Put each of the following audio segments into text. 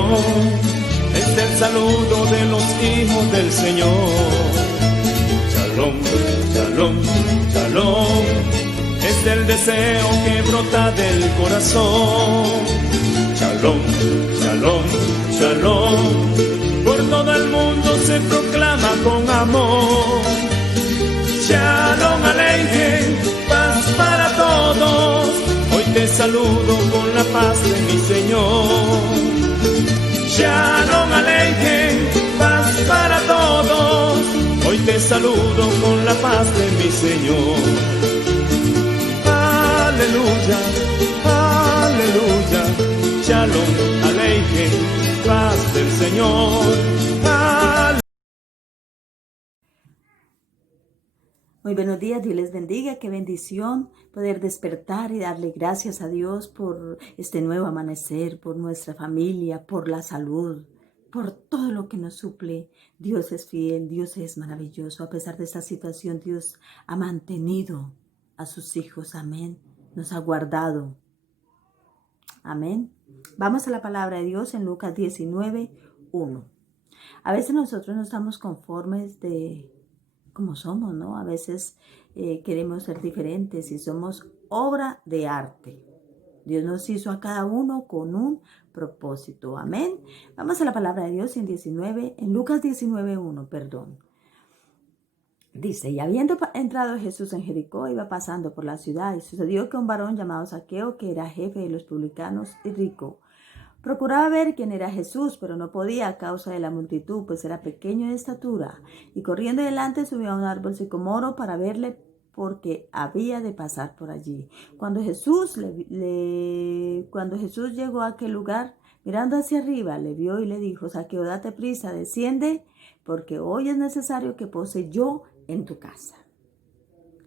shalom, es el saludo de los hijos del Señor. Shalom, shalom, shalom, es el deseo que brota del corazón. Shalom, shalom, shalom, por todo el mundo se proclama con amor. Shalom Aleichem, paz para todos. Hoy te saludo con la paz de mi Señor. Shalom Aleichem, paz para todos. Hoy te saludo con la paz de mi Señor. Aleluya, aleluya. Shalom Aleichem, paz del Señor. Muy buenos días, Dios les bendiga, qué bendición poder despertar y darle gracias a Dios por este nuevo amanecer, por nuestra familia, por la salud, por todo lo que nos suple. Dios es fiel, Dios es maravilloso. A pesar de esta situación, Dios ha mantenido a sus hijos, amén, nos ha guardado, amén. Vamos a la palabra de Dios en Lucas 19:1. A veces nosotros no estamos conformes de como somos, ¿no? A veces queremos ser diferentes y somos obra de arte. Dios nos hizo a cada uno con un propósito. Amén. Vamos a la palabra de Dios en Lucas 19:1, perdón. Dice, y habiendo entrado Jesús en Jericó, iba pasando por la ciudad, y sucedió que un varón llamado Zaqueo, que era jefe de los publicanos y rico, procuraba ver quién era Jesús, pero no podía a causa de la multitud, pues era pequeño de estatura. Y corriendo delante subió a un árbol sicomoro para verle, porque había de pasar por allí. Cuando Jesús llegó a aquel lugar, mirando hacia arriba, le vio y le dijo, Zaqueo, date prisa, desciende, porque hoy es necesario que pose yo en tu casa.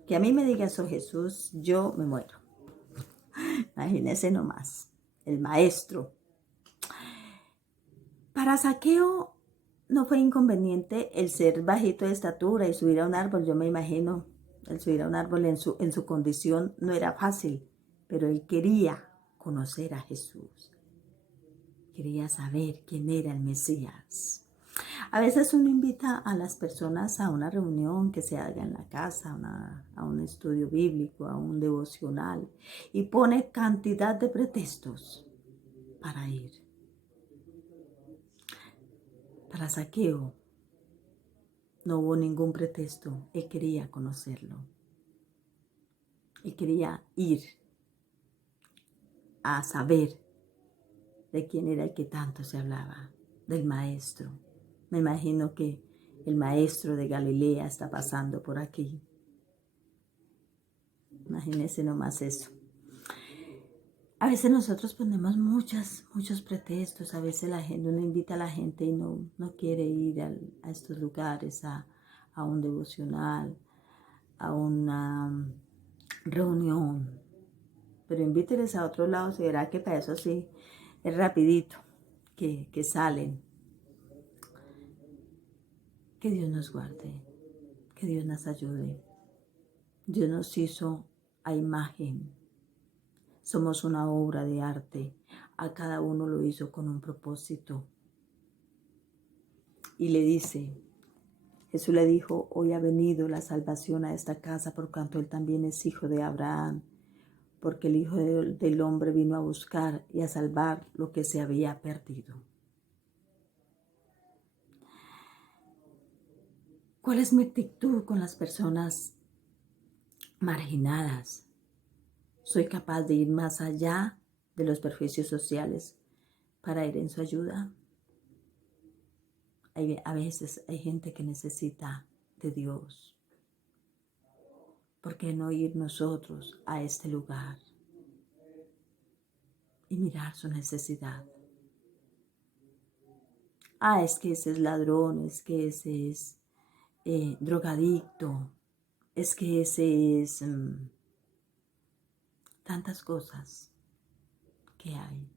Que a mí me diga eso Jesús, yo me muero. Imagínese nomás, el maestro. Para Zaqueo no fue inconveniente el ser bajito de estatura y subir a un árbol. Yo me imagino, el subir a un árbol en su condición no era fácil, pero él quería conocer a Jesús. Quería saber quién era el Mesías. A veces uno invita a las personas a una reunión que se haga en la casa, a un estudio bíblico, a un devocional, y pone cantidad de pretextos para ir. Para Zaqueo no hubo ningún pretexto, él quería conocerlo. Él quería ir a saber de quién era el que tanto se hablaba, del maestro. Me imagino que el maestro de Galilea está pasando por aquí. Imagínense nomás eso. A veces nosotros ponemos muchos pretextos. A veces uno invita a la gente y no quiere ir a estos lugares, a un devocional, a una reunión. Pero invíteles a otro lado, se verá que para eso sí es rapidito que salen. Que Dios nos guarde, que Dios nos ayude. Dios nos hizo a imagen. Somos una obra de arte. A cada uno lo hizo con un propósito. Y le dice, Jesús le dijo, hoy ha venido la salvación a esta casa, por cuanto él también es hijo de Abraham, porque el Hijo del Hombre vino a buscar y a salvar lo que se había perdido. ¿Cuál es mi actitud con las personas marginadas? ¿Soy capaz de ir más allá de los perjuicios sociales para ir en su ayuda? A veces hay gente que necesita de Dios. ¿Por qué no ir nosotros a este lugar y mirar su necesidad? Es que ese es ladrón, es que ese es drogadicto, es que ese es tantas cosas que hay.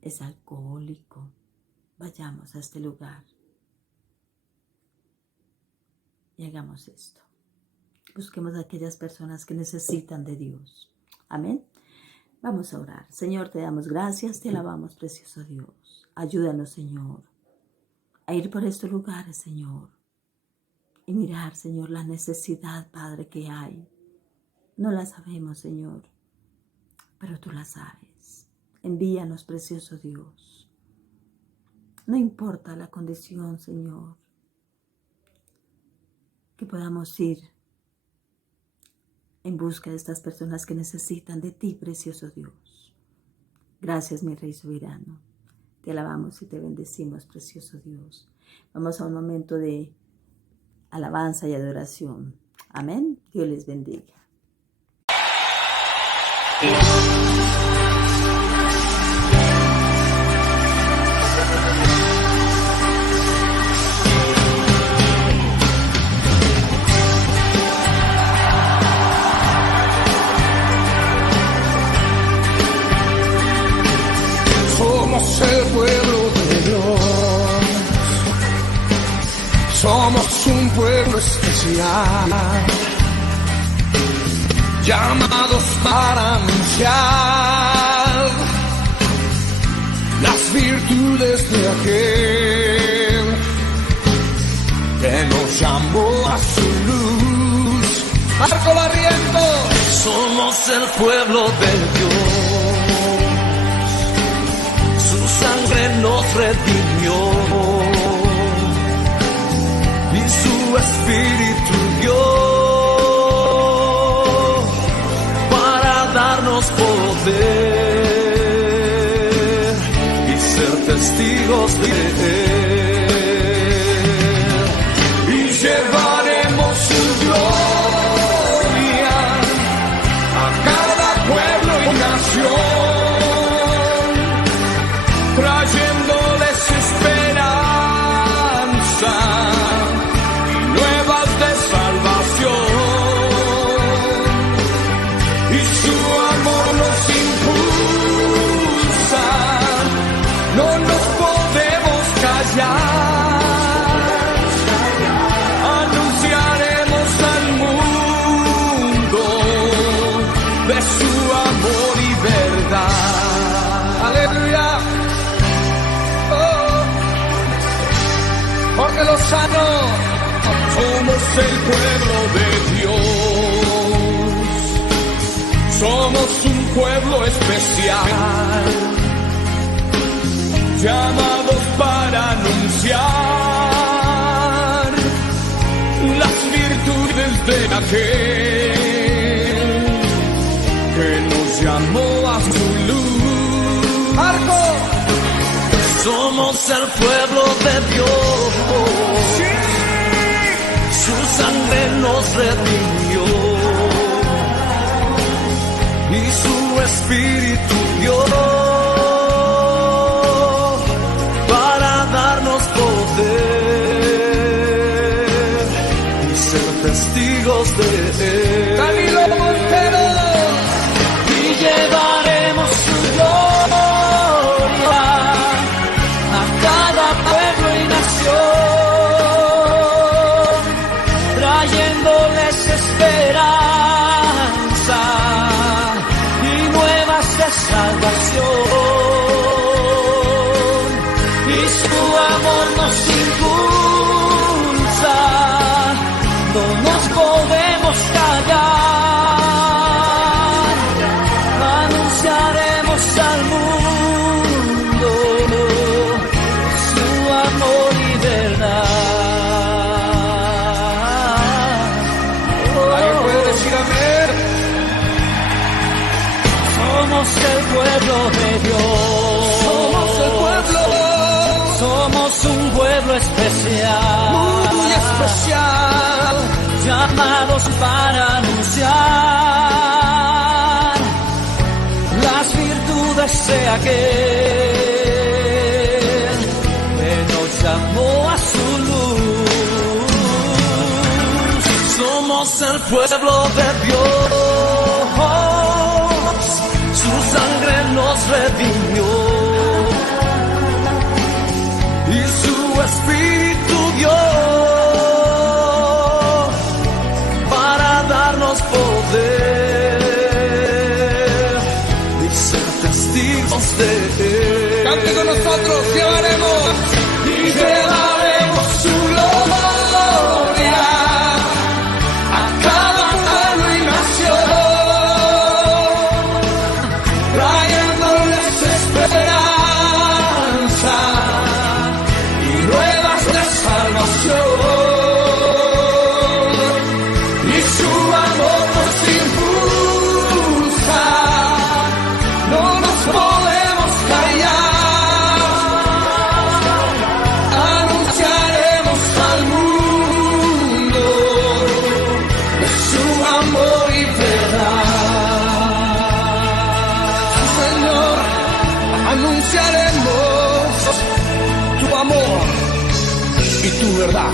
Es alcohólico. Vayamos a este lugar y hagamos esto. Busquemos a aquellas personas que necesitan de Dios. Amén. Vamos a orar. Señor, te damos gracias, te alabamos, precioso Dios. Ayúdanos, Señor, a ir por estos lugares, Señor, y mirar, Señor, la necesidad, Padre, que hay. No la sabemos, Señor, pero tú la sabes. Envíanos, precioso Dios. No importa la condición, Señor, que podamos ir en busca de estas personas que necesitan de ti, precioso Dios. Gracias, mi Rey soberano. Te alabamos y te bendecimos, precioso Dios. Vamos a un momento de alabanza y adoración. Amén. Dios les bendiga. Somos el pueblo de Dios, somos un pueblo especial, llamados para anunciar las virtudes de aquel que nos llamó a su luz. Marco Barrientos, somos el pueblo de Dios. Sangre nos redimió y su espíritu dio para darnos poder y ser testigos de él, y llevaremos su gloria a cada pueblo y nación, trayéndoles esperanza y nuevas de salvación, y su amor nos impulsa, no nos podemos callar, anunciaremos al mundo de su amor y verdad. Aleluya. Porque los sanos somos el pueblo de Dios, somos un pueblo especial, llamados para anunciar las virtudes de aquel que nos llamó a su luz. Marco, somos el pueblo de Dios, su sangre nos redimió y su espíritu dio para darnos poder y ser testigos de él. Camilo Montero, y llevaremos su gloria a cada pueblo y nación, trayéndoles esperanza y nuevas de salvación, y su amor nos impulsa, no nos podemos callar, anunciaremos al mundo su amor y verdad. ¿Alguien puede decir amén? Somos el pueblo de Dios, somos el pueblo, somos un pueblo especial, muy especial, llamados para anunciar las virtudes de aquel que nos llamó a su luz. Somos el pueblo de Dios, su sangre nos redimió y su espíritu dio para darnos poder y tu verdad.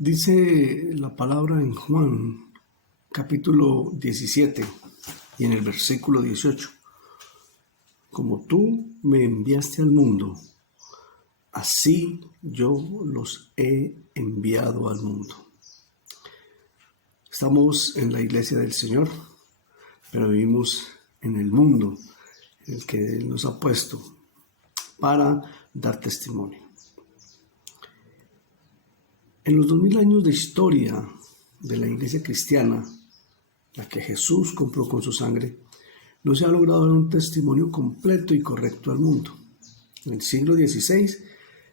Dice la palabra en Juan, capítulo 17, y en el versículo 18, como tú me enviaste al mundo, así yo los he enviado al mundo. Estamos en la iglesia del Señor, pero vivimos en el mundo en el que Él nos ha puesto para dar testimonio. En los 2000 años de historia de la iglesia cristiana, la que Jesús compró con su sangre, no se ha logrado dar un testimonio completo y correcto al mundo. En el siglo XVI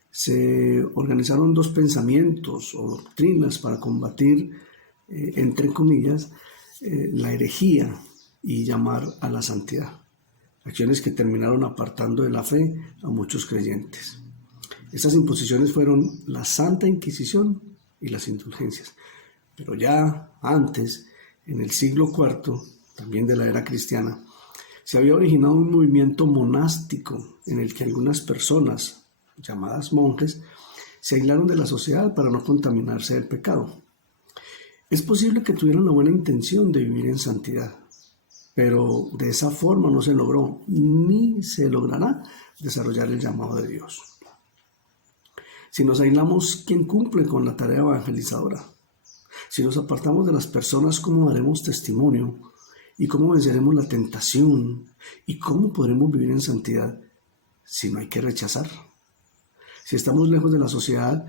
se organizaron dos pensamientos o doctrinas para combatir, entre comillas, la herejía y llamar a la santidad. Acciones que terminaron apartando de la fe a muchos creyentes. Estas imposiciones fueron la Santa Inquisición y las indulgencias. Pero ya antes, en el siglo IV, también de la era cristiana, se había originado un movimiento monástico en el que algunas personas, llamadas monjes, se aislaron de la sociedad para no contaminarse del pecado. Es posible que tuvieran la buena intención de vivir en santidad, pero de esa forma no se logró, ni se logrará desarrollar el llamado de Dios. Si nos aislamos, ¿quién cumple con la tarea evangelizadora? Si nos apartamos de las personas, ¿cómo daremos testimonio? ¿Y cómo venceremos la tentación? ¿Y cómo podremos vivir en santidad si no hay que rechazar? Si estamos lejos de la sociedad,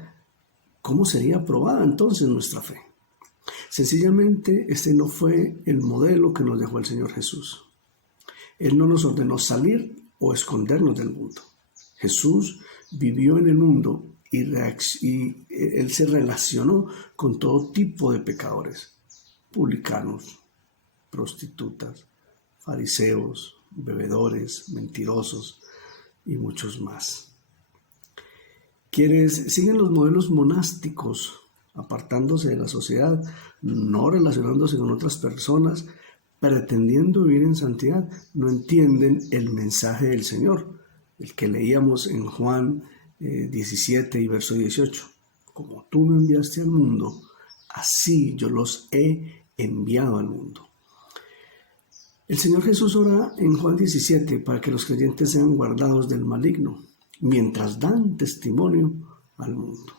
¿cómo sería aprobada entonces nuestra fe? Sencillamente, este no fue el modelo que nos dejó el Señor Jesús. Él no nos ordenó salir o escondernos del mundo. Jesús vivió en el mundo y Él se relacionó con todo tipo de pecadores, publicanos, prostitutas, fariseos, bebedores, mentirosos y muchos más. Quienes siguen los modelos monásticos, apartándose de la sociedad, no relacionándose con otras personas, pretendiendo vivir en santidad, no entienden el mensaje del Señor, el que leíamos en Juan 17 y verso 18. Como tú me enviaste al mundo, así yo los he enviado al mundo. El Señor Jesús ora en Juan 17 para que los creyentes sean guardados del maligno, mientras dan testimonio al mundo.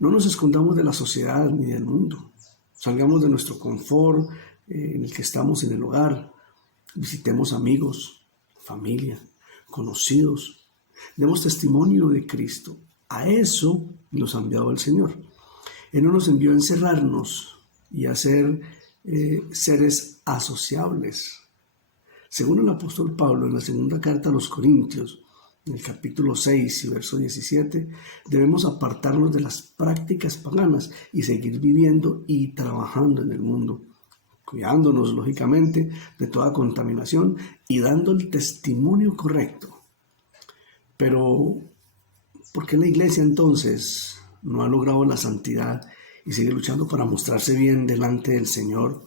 No nos escondamos de la sociedad ni del mundo. Salgamos de nuestro confort en el que estamos en el hogar. Visitemos amigos, familia, conocidos. Demos testimonio de Cristo. A eso nos ha enviado el Señor. Él no nos envió a encerrarnos y a ser seres asociables. Según el apóstol Pablo en la segunda carta a los Corintios, en el capítulo 6 y verso 17, debemos apartarnos de las prácticas paganas y seguir viviendo y trabajando en el mundo, cuidándonos lógicamente de toda contaminación y dando el testimonio correcto. Pero, ¿por qué la iglesia entonces no ha logrado la santidad y sigue luchando para mostrarse bien delante del Señor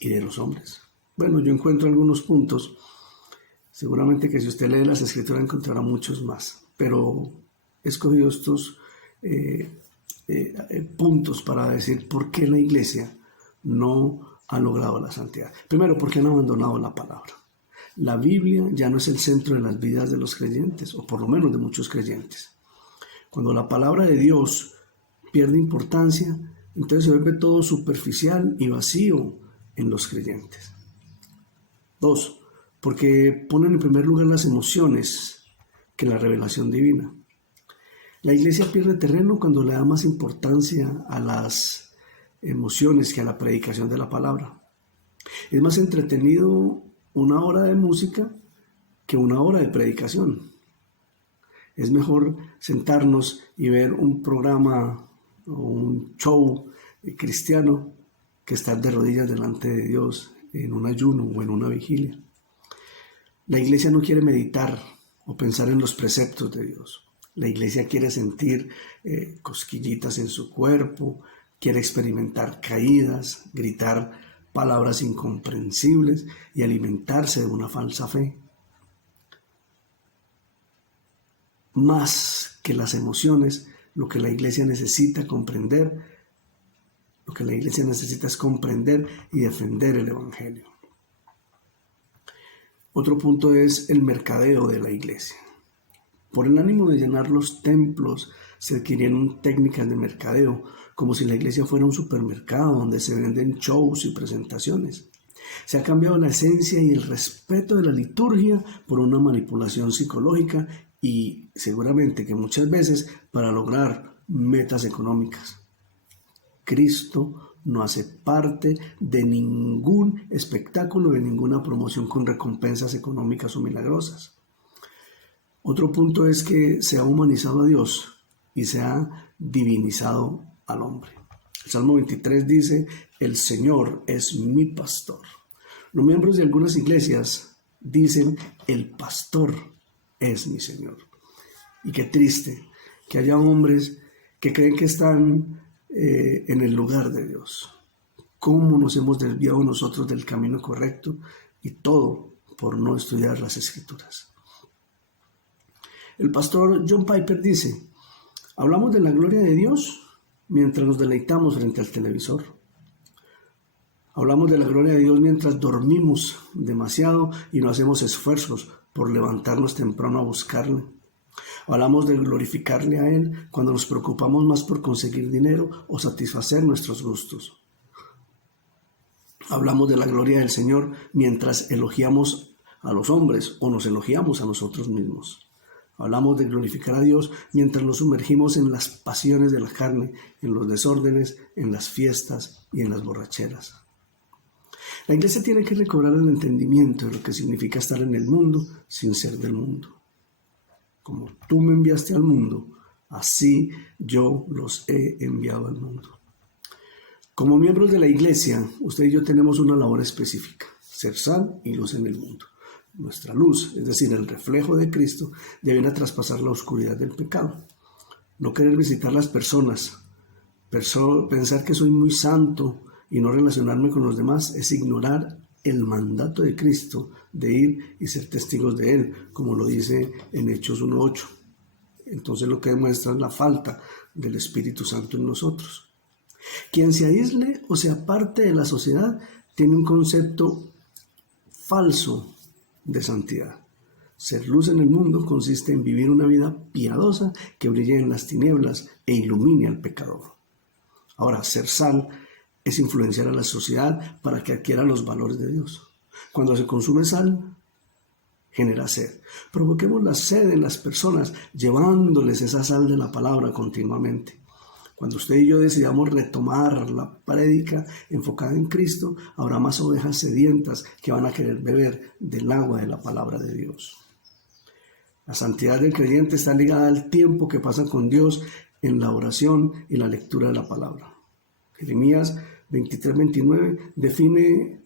y de los hombres? Bueno, yo encuentro algunos puntos. Seguramente que si usted lee las Escrituras encontrará muchos más, pero he escogido estos puntos para decir por qué la iglesia no ha logrado la santidad. Primero, porque han abandonado la palabra. La Biblia ya no es el centro de las vidas de los creyentes, o por lo menos de muchos creyentes. Cuando la palabra de Dios pierde importancia, entonces se vuelve todo superficial y vacío en los creyentes. 2. Porque ponen en primer lugar las emociones que la revelación divina. La iglesia pierde terreno cuando le da más importancia a las emociones que a la predicación de la palabra. Es más entretenido una hora de música que una hora de predicación. Es mejor sentarnos y ver un programa o un show cristiano que estar de rodillas delante de Dios en un ayuno o en una vigilia. La iglesia no quiere meditar o pensar en los preceptos de Dios. La iglesia quiere sentir cosquillitas en su cuerpo, quiere experimentar caídas, gritar palabras incomprensibles y alimentarse de una falsa fe. Más que las emociones, lo que la iglesia necesita comprender, lo que la iglesia necesita es comprender y defender el evangelio. Otro punto es el mercadeo de la iglesia. Por el ánimo de llenar los templos, se adquirieron técnicas de mercadeo, como si la iglesia fuera un supermercado donde se venden shows y presentaciones. Se ha cambiado la esencia y el respeto de la liturgia por una manipulación psicológica y seguramente que muchas veces para lograr metas económicas. Cristo no hace parte de ningún espectáculo, de ninguna promoción con recompensas económicas o milagrosas. Otro punto es que se ha humanizado a Dios y se ha divinizado al hombre. El Salmo 23 dice: el Señor es mi pastor. Los miembros de algunas iglesias dicen: el pastor es mi Señor. Y qué triste que haya hombres que creen que están en el lugar de Dios. ¿Cómo nos hemos desviado nosotros del camino correcto? Y todo por no estudiar las Escrituras. El pastor John Piper dice: hablamos de la gloria de Dios mientras nos deleitamos frente al televisor. Hablamos de la gloria de Dios mientras dormimos demasiado y no hacemos esfuerzos por levantarnos temprano a buscarle. Hablamos de glorificarle a Él cuando nos preocupamos más por conseguir dinero o satisfacer nuestros gustos. Hablamos de la gloria del Señor mientras elogiamos a los hombres o nos elogiamos a nosotros mismos. Hablamos de glorificar a Dios mientras nos sumergimos en las pasiones de la carne, en los desórdenes, en las fiestas y en las borracheras. La iglesia tiene que recobrar el entendimiento de lo que significa estar en el mundo sin ser del mundo. Como tú me enviaste al mundo, así yo los he enviado al mundo. Como miembros de la iglesia, usted y yo tenemos una labor específica: ser sal y luz en el mundo. Nuestra luz, es decir, el reflejo de Cristo, deberá traspasar la oscuridad del pecado. No querer visitar las personas, pensar que soy muy santo y no relacionarme con los demás es ignorar el mandato de Cristo de ir y ser testigos de Él, como lo dice en Hechos 1:8. Entonces lo que demuestra es la falta del Espíritu Santo en nosotros. Quien se aísle o se aparte de la sociedad tiene un concepto falso de santidad. Ser luz en el mundo consiste en vivir una vida piadosa que brille en las tinieblas e ilumine al pecador. Ahora, ser sal es influenciar a la sociedad para que adquiera los valores de Dios. Cuando se consume sal, genera sed. Provoquemos la sed en las personas llevándoles esa sal de la palabra continuamente. Cuando usted y yo decidamos retomar la prédica enfocada en Cristo, habrá más ovejas sedientas que van a querer beber del agua de la palabra de Dios. La santidad del creyente está ligada al tiempo que pasa con Dios en la oración y la lectura de la palabra. Jeremías 23:29 define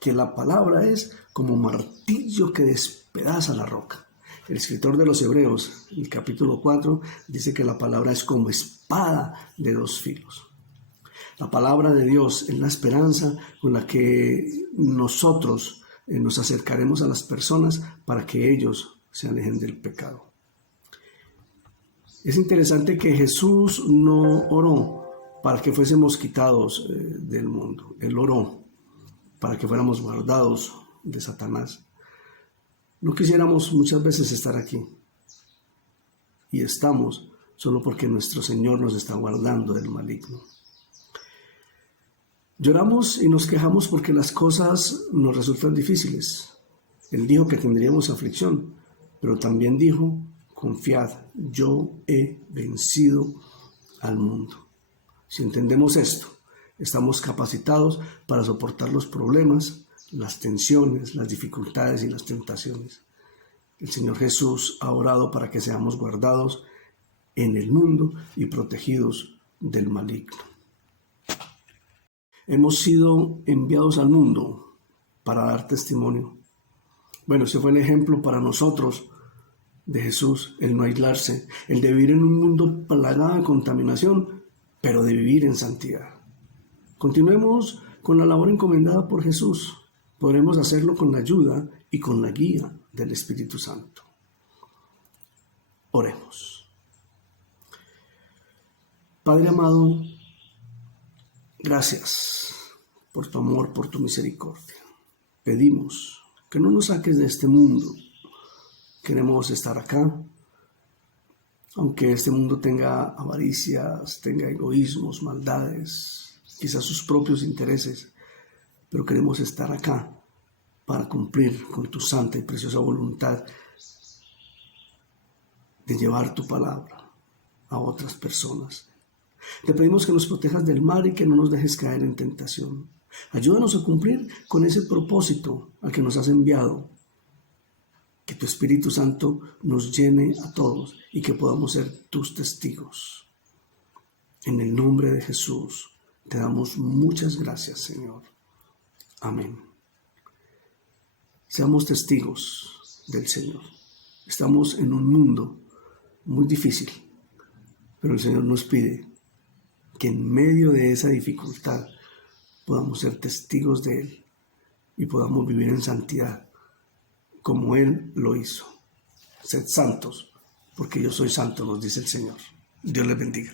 que la palabra es como martillo que despedaza la roca. El escritor de los Hebreos, el capítulo 4, dice que la palabra es como espada de dos filos. La palabra de Dios es la esperanza con la que nosotros nos acercaremos a las personas para que ellos se alejen del pecado. Es interesante que Jesús no oró para que fuésemos quitados del mundo. Él oró para que fuéramos guardados de Satanás. No quisiéramos muchas veces estar aquí. Y estamos solo porque nuestro Señor nos está guardando del maligno. Lloramos y nos quejamos porque las cosas nos resultan difíciles. Él dijo que tendríamos aflicción, pero también dijo: confiad, yo he vencido al mundo. Si entendemos esto, estamos capacitados para soportar los problemas, las tensiones, las dificultades y las tentaciones. El Señor Jesús ha orado para que seamos guardados en el mundo y protegidos del maligno. Hemos sido enviados al mundo para dar testimonio. Bueno, ese fue el ejemplo para nosotros de Jesús, el no aislarse, el de vivir en un mundo plagado de contaminación, pero de vivir en santidad. Continuemos con la labor encomendada por Jesús. Podremos hacerlo con la ayuda y con la guía del Espíritu Santo. Oremos. Padre amado, gracias por tu amor, por tu misericordia. Pedimos que no nos saques de este mundo. Queremos estar acá, aunque este mundo tenga avaricias, tenga egoísmos, maldades, quizás sus propios intereses, pero queremos estar acá para cumplir con tu santa y preciosa voluntad de llevar tu palabra a otras personas. Te pedimos que nos protejas del mal y que no nos dejes caer en tentación. Ayúdanos a cumplir con ese propósito al que nos has enviado. Que tu Espíritu Santo nos llene a todos y que podamos ser tus testigos. En el nombre de Jesús te damos muchas gracias, Señor. Amén. Seamos testigos del Señor. Estamos en un mundo muy difícil, pero el Señor nos pide que en medio de esa dificultad podamos ser testigos de Él y podamos vivir en santidad como Él lo hizo. Sed santos, porque yo soy santo, nos dice el Señor. Dios les bendiga.